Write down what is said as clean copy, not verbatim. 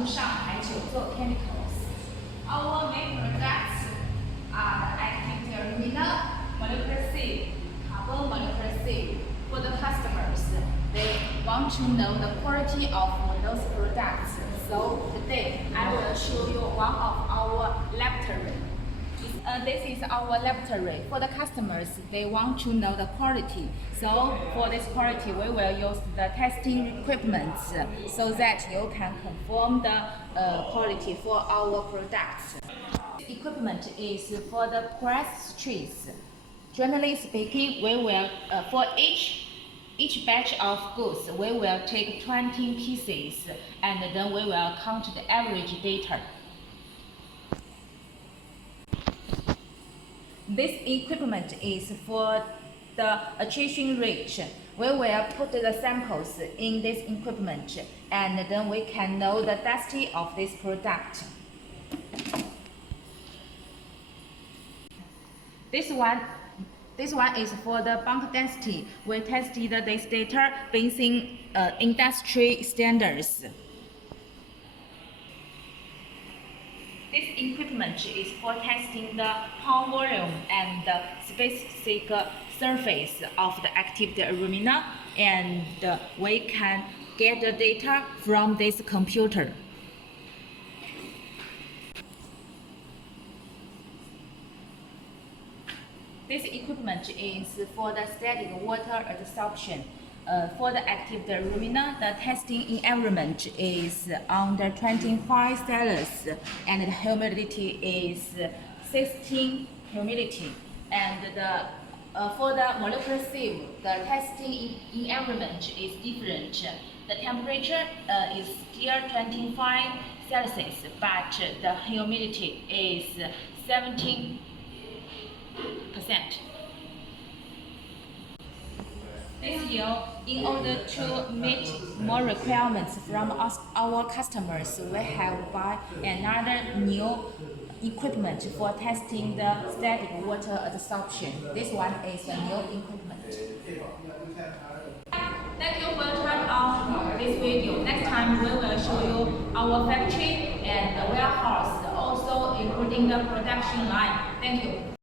to Shanghai, Jiuzhou chemicals. Our main products are the active alumina, molecular sieve, carbon molecular sieve. For the customers, they want to know the quality of those products. So today I will show you one of our laboratory. This is our laboratory. For the customers, they want to know the quality. So for this quality, we will use the testing equipment so that you can confirm the quality for our products. Equipment is for the press streets. Generally speaking, we will for each batch of goods, we will take 20 pieces and then we will count the average data. This equipment is for the attrition rate. We will put the samples in this equipment and then we can know the density of this product. This one is for the bulk density. We tested this data based in industry standards. This equipment is for testing the pound volume and the specific surface of the active alumina, and we can get the data from this computer. This equipment is for the static water adsorption. For the active alumina, the testing environment is under 25 Celsius and the humidity is 16 humidity. And for the molecular sieve, the testing environment is different. The temperature is still 25 Celsius, but the humidity is 17%. This year, in order to meet more requirements from our customers, we have bought another new equipment for testing the static water adsorption. This one is a new equipment. Thank you for your time on this video. Next time we will show you our factory and the warehouse, also including the production line. Thank you.